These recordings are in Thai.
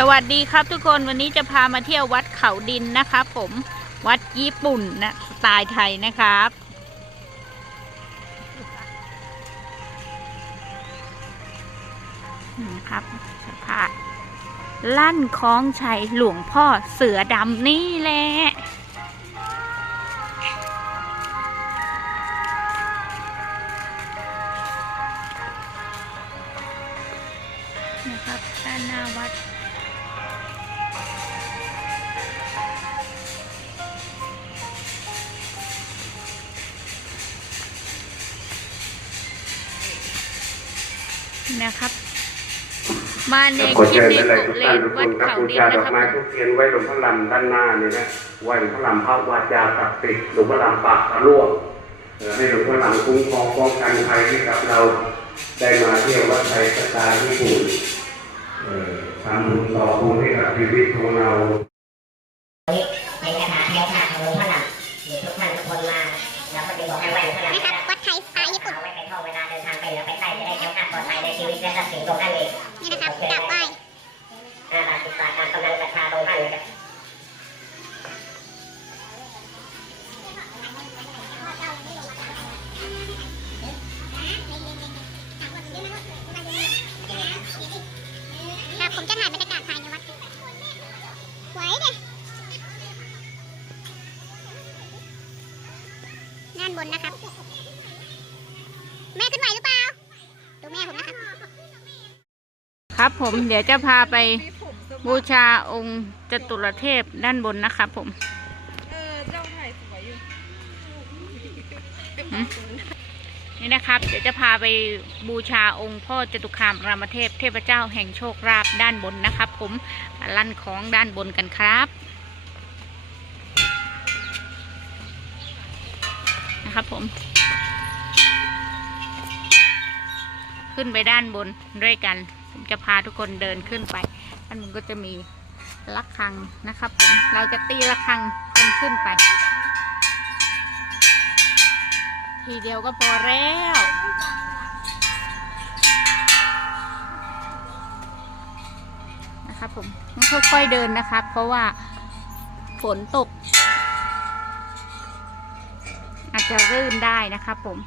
สวัสดีครับทุกคนวันนี้จะพามาเที่ยววัดเขาดินนะครับผมวัดญี่ปุ่นนะสไตล์ไทยนะครับนะครับสภาลั่นคล้องชัยหลวงพ่อเสือดำนี่แหละนะครับด้านหน้าวัด นะครับ มาในคลิปนี้ผมเลท่านวัดนครับเขาบูดินชาดนะครับม้ทุกเทียนไว้หลวงพ่อลำด้านหน้านี่นะไหว้หลวงพ่อลำพระวาจาศักดิ์สิทธิ์หลวงพ่อลำปากตะล่วงให้หลวงพ่อลำคุ้มครองป้องกันภัยให้กับเราได้มาเที่ยววัดไทยสไตล์ญี่ปุ่น ทำบุญต่อบุญให้กับชีวิตของเราเป็นคาถาเทียวค่ะของหลวงพ่อหลับหรือทุกท่านทุกคนมาแล้วก็จะบอกให้ไหว้หลวงพ่อหลับนะครับวัดไทยสไตล์ญี่ปุ่นเอาไว้ไปท่องเวลาเดินทางไปเหนือไปใต้จะได้เที่ยวคาดปลอดภัยในชีวิตและทรัพย์สินของท่านเองนี่นะครับกราบไหว้ ครับผมจะถ่ายบรรยากาศภายในวัดไว้เลยด้านบนนะครับ แม่ขึ้นไหวหรือเปล่า ดูแม่ผมนะครับ ครับผมเดี๋ยวจะพาไปบูชาองค์จตุรเทพด้านบนนะครับผม เออเจ้าถ่ายสวยอยู่ นี่นะครับ เดี๋ยวจะพาไปบูชาองค์พ่อจตุคามรามเทพเทพเจ้าแห่งโชคราบด้านบนนะครับ ผมลั่นของด้านบนกันครับนะครับผม ขึ้นไปด้านบนด้วยกัน ผมจะพาทุกคนเดินขึ้นไปด้านบนก็จะมีระฆังนะครับ ผมเราจะตีระฆังกันขึ้นไป ทีเดียวก็พอแล้วนะครับผมต้องค่อยๆเดินนะครับ เพราะว่าฝนตก อาจจะรื่นได้นะครับผม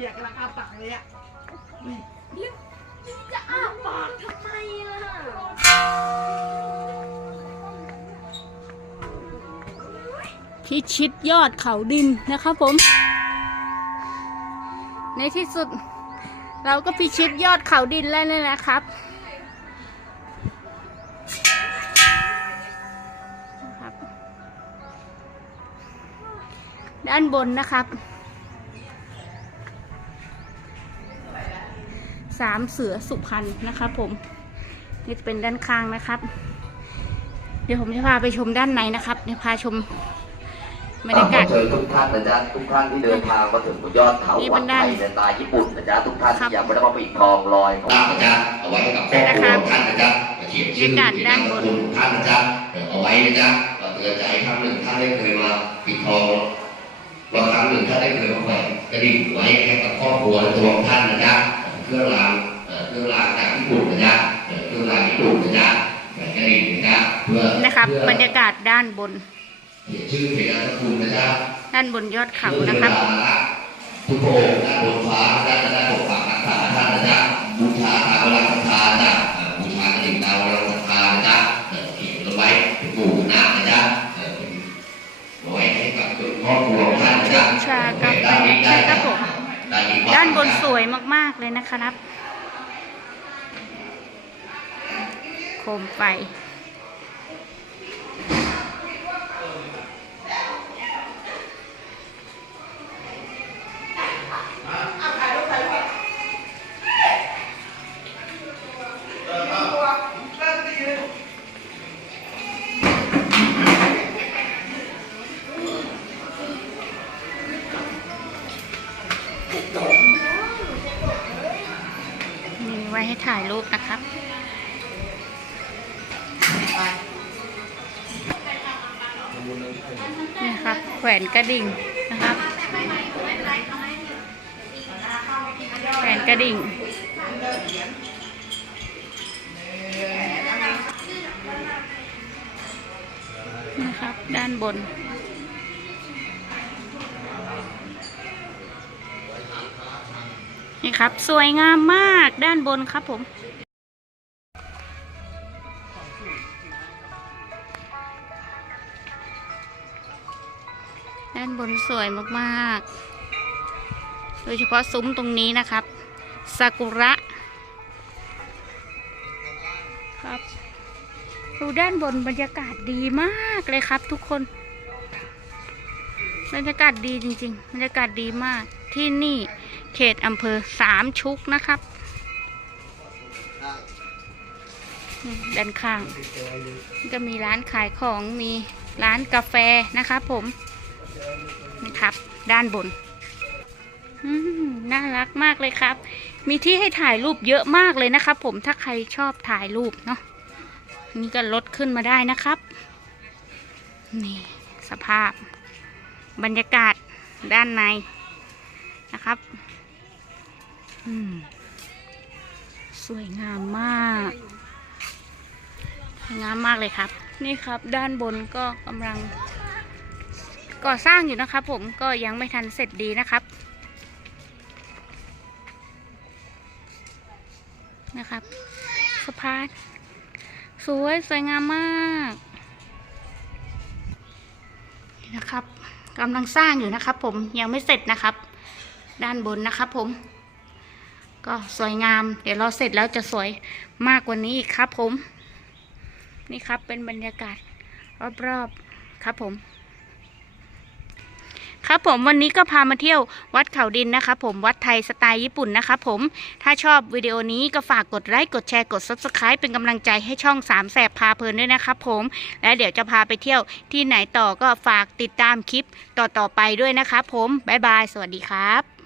บียกราคาตักเลยอะอ้าปากทำไมอะพิชิตยอดเขาดินนะครับผม ในที่สุด เราก็พิชิตยอดเขาดินแล้วนี่นะครับนะครับด้านบนนะครับ สามเสือสุพรรณนะครับผมนี่จะเป็นด้านข้างนะครับ เดี๋ยวผมจะพาไปชมด้านในนะครับเดี๋ยวพาชมบรรยากาศขอเชิญทุกท่านนะจ๊ะทุกท่านที่เดินทางมาถึงบนยอดเขานี่เป็วัดนไทด้านยในสไตล์ญี่ปุ่นนะจ๊ะทุกท่านครับที่ยังไม่ได้มาปีกทองลอยของนะจ๊ะเอาไว้ให้กับครอบครัวของท่านนะจ๊ะเขียนชื่อบรรยากาศด้านบนมสกุลท่านนะจ๊ะเอาไว้นะจ๊ะเราเตือนใจครั้งหนึ่งท่านได้เคยมาปีกทองเราครั้งหนึ่งท่านได้เคยมาแขวนกระดิ่งไว้ให้กับครอบครัวและตัวของท่านนะจ๊ะ เครื่องรางเอ่อเครื่องรางจากญี่ปุ่นนะจ๊ะเอ่อเครื่องรางญี่ปุ่นนะจ๊ะแขวนกระดิ่งนะจ๊ะเพื่อนะครับเพื่อบรรยากาศด้านบนเขียนชื่อเขียนนามสกุลนะจ๊ะด้านบนยอดเขานะครับทุกโองค์ด้านบนฟ้าด้านด้านบนฟ้า ด้านนี้ด้ด้านบนสวยมากๆเลยนะครับ โคมไฟ มีไว้ให้ถ่ายรูปนะครับนี่ครับแขวนกระดิ่งนะครับ แขวนกระดิ่งนะครับด้านบน นี่ครับ สวยงามมากด้านบนครับผม ด้านบนสวยมากๆ โดยเฉพาะซุ้มตรงนี้นะครับซากุระครับดูด้านบนบรรยากาศดีมากเลยครับทุกคน บรรยากาศดีจริง ๆ บรรยากาศดีมากที่นี่ เขตอำเภอสามชุกนะครับ ด้านข้าง ก็มีร้านขายของมีร้านกาแฟนะครับผมนะครับ ด้านบนน่ารักมากเลยครับ มีที่ให้ถ่ายรูปเยอะมากเลยนะครับ ผมถ้าใครชอบถ่ายรูปเนาะนี่ก็ลดขึ้นมาได้นะครับ นี่สภาพบรรยากาศด้านในนะครับ สวยงามมากสวยงามมากเลยครับ นี่ครับด้านบนก็กำลัง ก่อสร้างอยู่นะครับผมก็ยังไม่ทันเสร็จดีนะครับนะครับสะพานสวยสวยงามมากนี่นะครับกำลังสร้างอยู่นะครับผมยังไม่เสร็จนะครับ ด้านบนนะครับผม ก็สวยงาม เดี๋ยวเราเสร็จแล้วจะสวยมากกว่านี้อีกครับผม นี่ครับเป็นบรรยากาศรอบๆครับผม ครับผมวันนี้ก็พามาเที่ยววัดเขาดินนะครับผมวัดไทยสไตล์ญี่ปุ่นนะครับผมถ้าชอบวิดีโอนี้ก็ฝากกดไลค์กดแชร์กด Subscribe เป็นกำลังใจให้ช่องสามแสบพาเพลินด้วยนะครับผมและเดี๋ยวจะพาไปเที่ยวที่ไหนต่อก็ฝากติดตามคลิปต่อๆไปด้วยนะครับผมบ๊ายบาย สวัสดีครับ